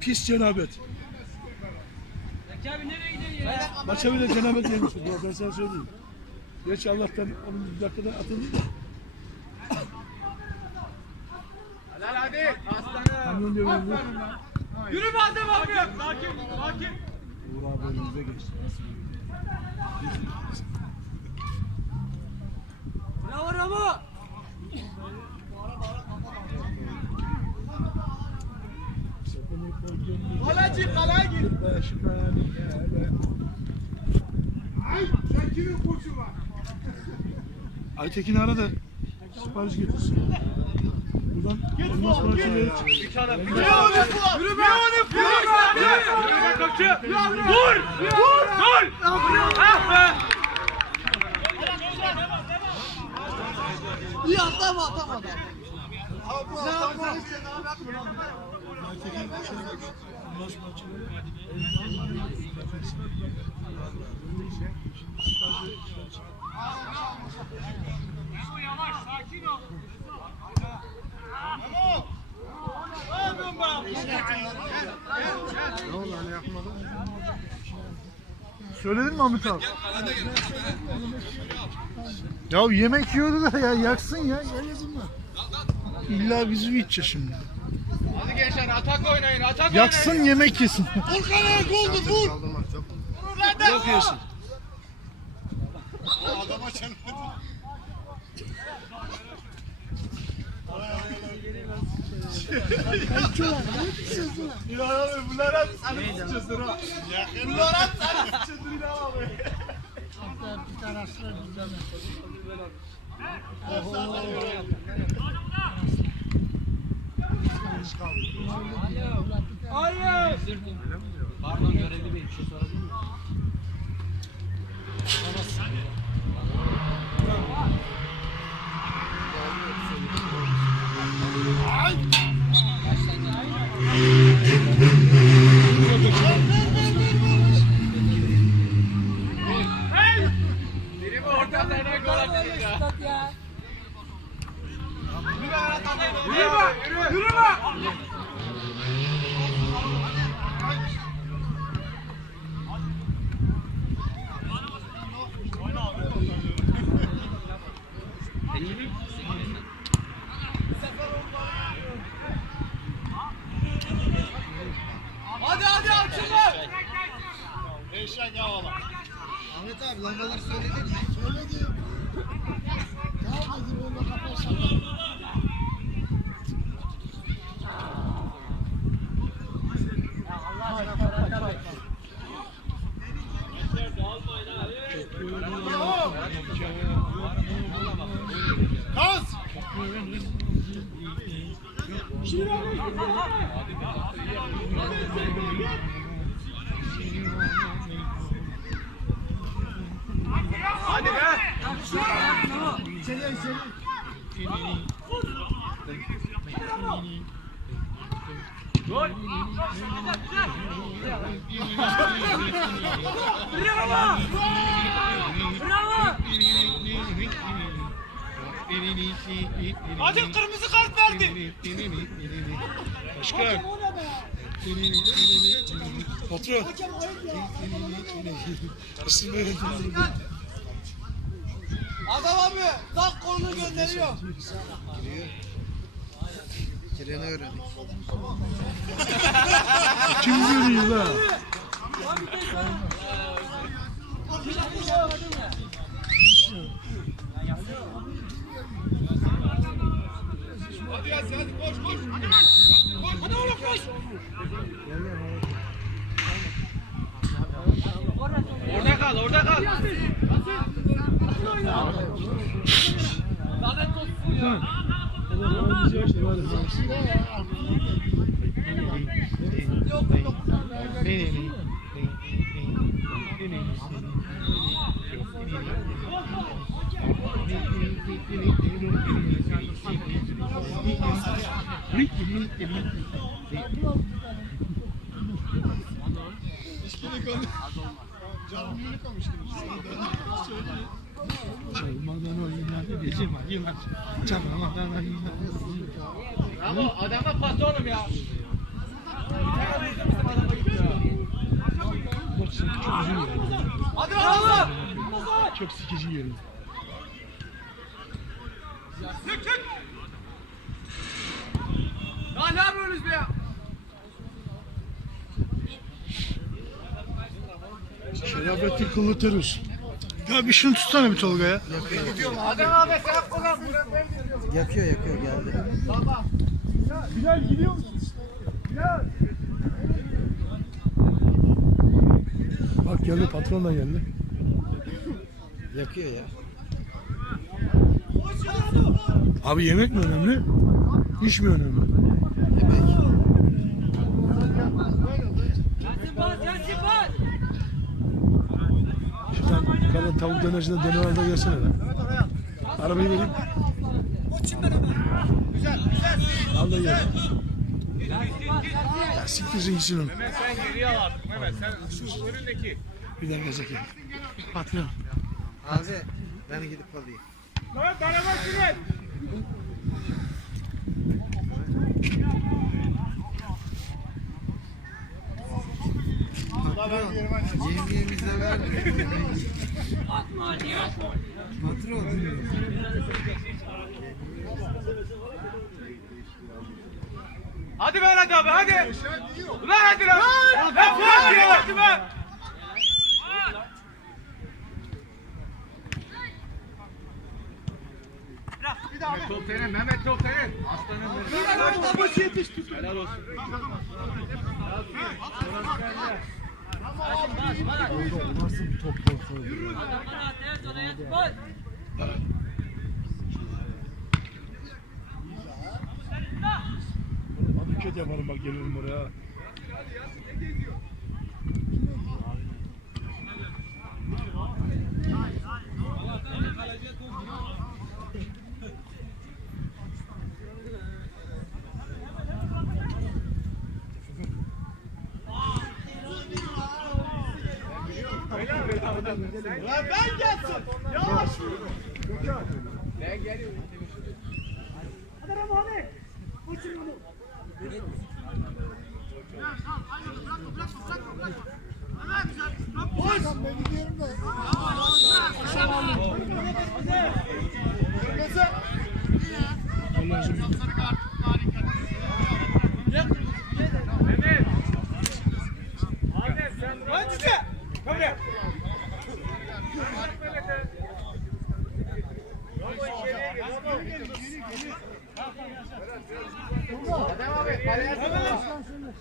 Pis cenabet. Zeki abi nereye gidiyorsun ya? Maça bile cenabet yemişti. Ben sana söyleyeyim. Geç Allah'tan onun bir dakikada atıldı da. Hadi aslanım. Kamyon devrimi. Yürü be adam abi. Sakin. Sakin. Uğur abi önümüze geçti. Bravo Ramo. Kaleci kaleye git. Ay sen kimin koçu var? Aytekin ara da sipariş getirsin. Buradan ondan sonra çevirip Yürü be. Vur. Gol. Ah be. İyi atamadı. Aytekin ondan sonra çevirip Yavaş sakin ol. Söyledin mi Ahmet abi? Ya yemek yiyordu da ya yaksın ya. İlla bizi mi içeceğiz şimdi? Hadi gençler atak oynayın. Atak Yaksın yemek yesin. Vur kaleye goldu vur. Yok yesin. Adama çarptı. Bunlar hep sarı tutuyorsun ha. Bunlar hep sarı tutuyorsun İlhan abi. Bir taraflar güzel. Hayır. Pardon görevli bir şey sorabilir miyim? Biri mi ortada ne gol atacak ya? Yürü be. Hadi açılın. Eşek havalı. Ahmet abi lambaları söyledin mi? Söyledim. Tamam dedim onu kapatsana. Kaz! Hadi be! Gol! Bravo! Bravo! Hadi kırmızı kart verdi. Başkan. Patron. İsim verin. Adam abi tak kolunu gönderiyor. Treni öğrendik. Kim görüyor la? Hadi Yasin hadi koş. Hadi oğlum koş. Orada kal. Lanet olsun ya. Bravo adama pas oğlum ya. Çok sikici yerim. Lan ne yapıyorsunuz be ya? Şerafettin kıllı terör. Ya bir şunu tutsana bir Tolga ya. Adem abi sen kullan. Yakıyor geldi. Bilal gidiyor musun? Bilal. Bak geldi, patron da geldi. Yakıyor ya. Abi yemek mi önemli? İş mi önemli? Yemek. Şuradan yukarıdan tavuk dönercinden dönerlerde gelsene lan. Arabayı vereyim. Al da ye. Ya siktirsin gitsin onu. Mehmet sen geriye al artık Mehmet. Sen şu önündeki. Bir dakika Zeki. Patron. Abi ben gidip alayım. Lan bana bak şuraya. Yemeğimize verdi. Patron. Hadi Berat abi hadi. Ulan hadi lan. Lan Fuat diyor hadi be. Mehmet top senin, Mehmet top senin. Aslanım. Helal olsun. Nasıl bir top olsa? Abi kötü yaparım bak, gelirim oraya. Lan ben gelsin. Yavaş. Ben geliyorum. Mehmet. Adem sen. Hadi de. Come here.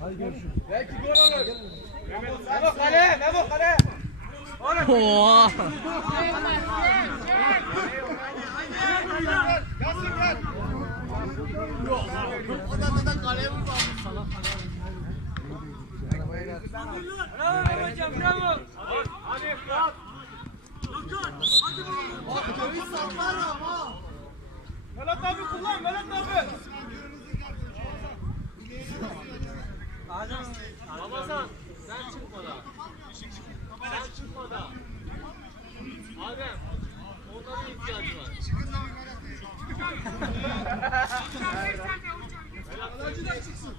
Hadi görüşürüz. Belki gol olur. Memo kale, Memo kale. Oha. Bravo Memo'cum, bravo. Hadi Fuat. Velat abi kullan, Velat abi. Ramazan, sen çıkma da. Sen çıkma da. Adem, onların ihtiyacı var. Velat çıksın.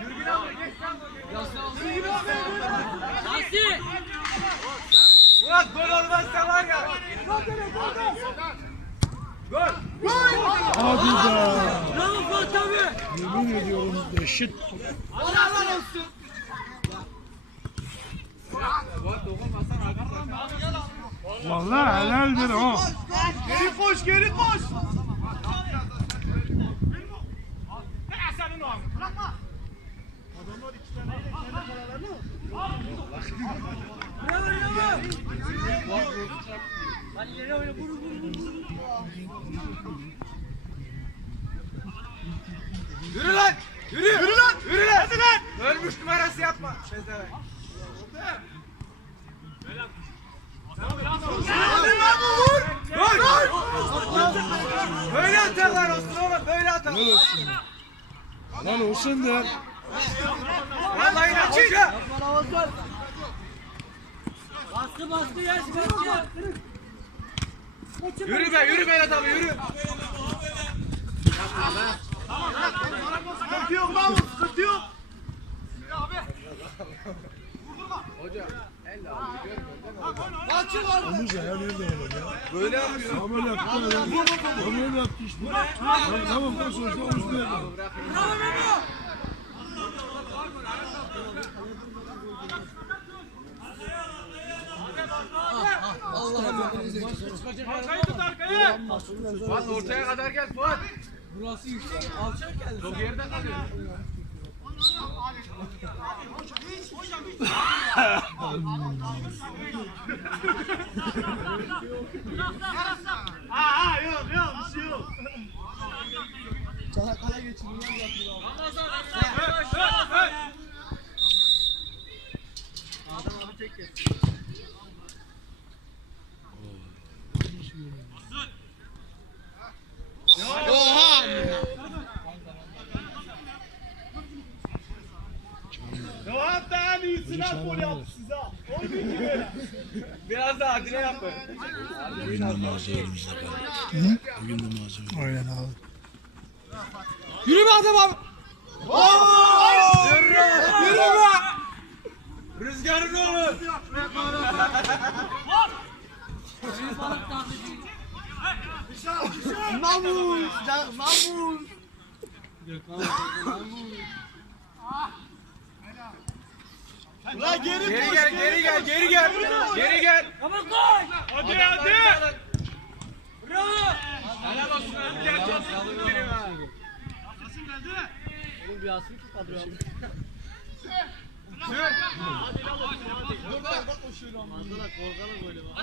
Gürgün abi, geç sen. Gürgün abi. Murat gol olmazsa var ya. Gol. Hadi be. Bravo Fuat abi. Yemin ediyorum dehşet. Allah olsun. Vallahi helaldir o. Geri koş, geri koş. Bırakma. Adamlar iki tane kendi karalarını. Bravo. Hadi yere oyna, vur. Yürü lan! Yürü! Yürü lan! Yürü lan! Hadi lan! Ölmüş numarası yapma. Şezere. Vur! Böyle atarlar olsun oğlum, böyle atarlar. Helal olsun. Helal olsun der. Vallahi ne hoca? Baskı yaş baskı. Yürü be, yürü Berat abi, yürü. Sıkıntı yok lan, sıkıntı yok. Öyle yapıyor. Ama yaptı. Ama öyle yaptı işte. Tamam ben sonuçta o üstüne yapalım. Arkayı tut arkayı. Fuat ortaya kadar gel Fuat. Burası yüksek. Alçak geldi. Çok yerde kalıyor. Yok bir şey yok. Çanakkale geçiriyor yapıyor. Adam abi tek kes. Yok daha iyisini gol yaptı size. Oyun gibi. Biraz daha adile yapın. Bugün namazı elimizde kaldı. Bugün namazı. Aynen abi. Yürü be adam abi. Yürü be. Rüzgarın oğlu. Büyük balık tarzı. Namus. Ulan geri Geri gel, geri gel, geri gel. Geri gel. Ama koş. Hadi hadi. Bravo. Helal olsun. Gel çalışsın biri be. Oğlum bir asıl ki kadro abi. Mandala korkalı böyle var.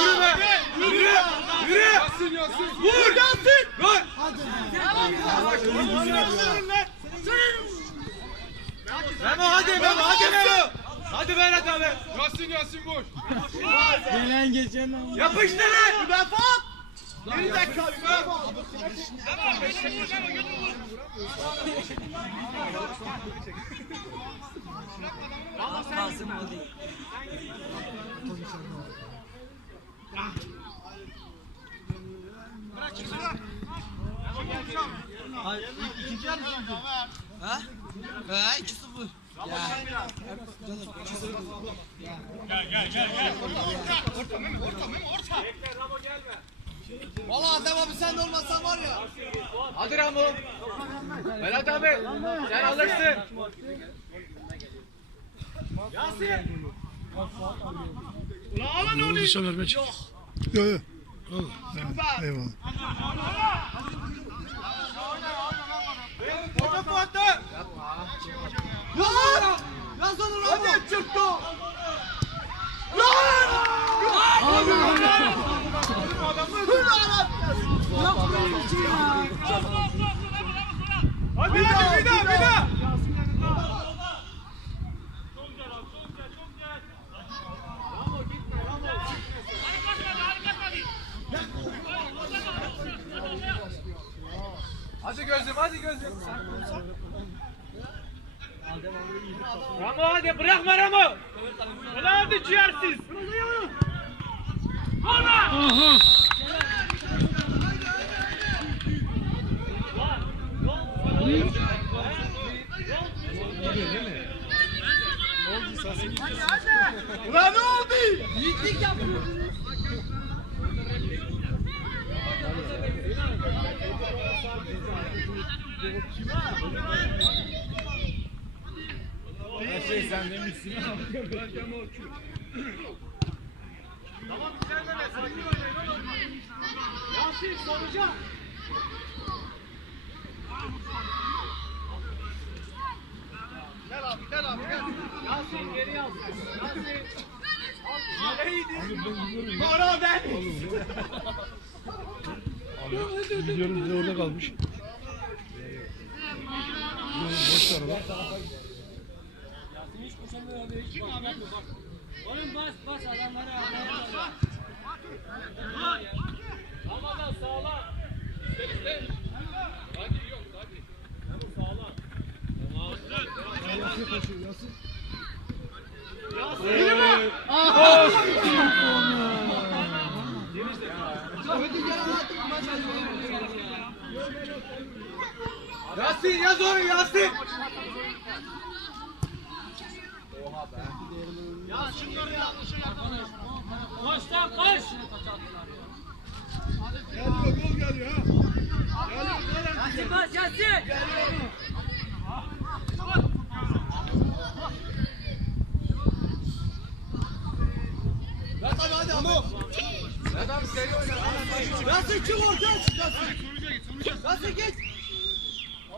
Yürü be. Yürü. Yürü. Vur. Vur. Memo hadi Memo hadi Memo. Hadi Berat abi. Yasin boş. Gelen geçen. Yapıştır lan. Defat. Bir dakika. Kalsın o değil. Hayır, ikinci yarı ikinci. Ha? Ha, 2-0. Valla Adem abi sen de olmasan var ya. Hadi Ramo. Berat abi. Sen alırsın. Yasin. Ulan alın onu. Olursa verme çık. Yok yok. Eyvallah. Hoca Fuat'ta. Lan! Yaz onu lan. Hadi çıktı. Hadi bir daha. Hadi gözüm. Ramo hadi bırakma Ramo. Hadi ciğersiz. Aha. Ulan ne oldu? Büyüklük yapıyor. Her şey sen demişsin. Tamam içeride sakin oynayın. Yasin soracağım. Gel abi gel. Yasin geri al. Yasin. Neydi? Para ben. Gidiyorum bize orada kalmış. Boş ver lan. Oğlum bas adamlara. Ramazan sağlam. İster. Hadi yok hadi. Sağlam. Yasin koşuyor Yasin. Yasin yaz onu Yasin. Koş lan koş. Geliyor, gol geliyor ha. Yasin bas Yasin. Nasıl kim orada? Nasıl git?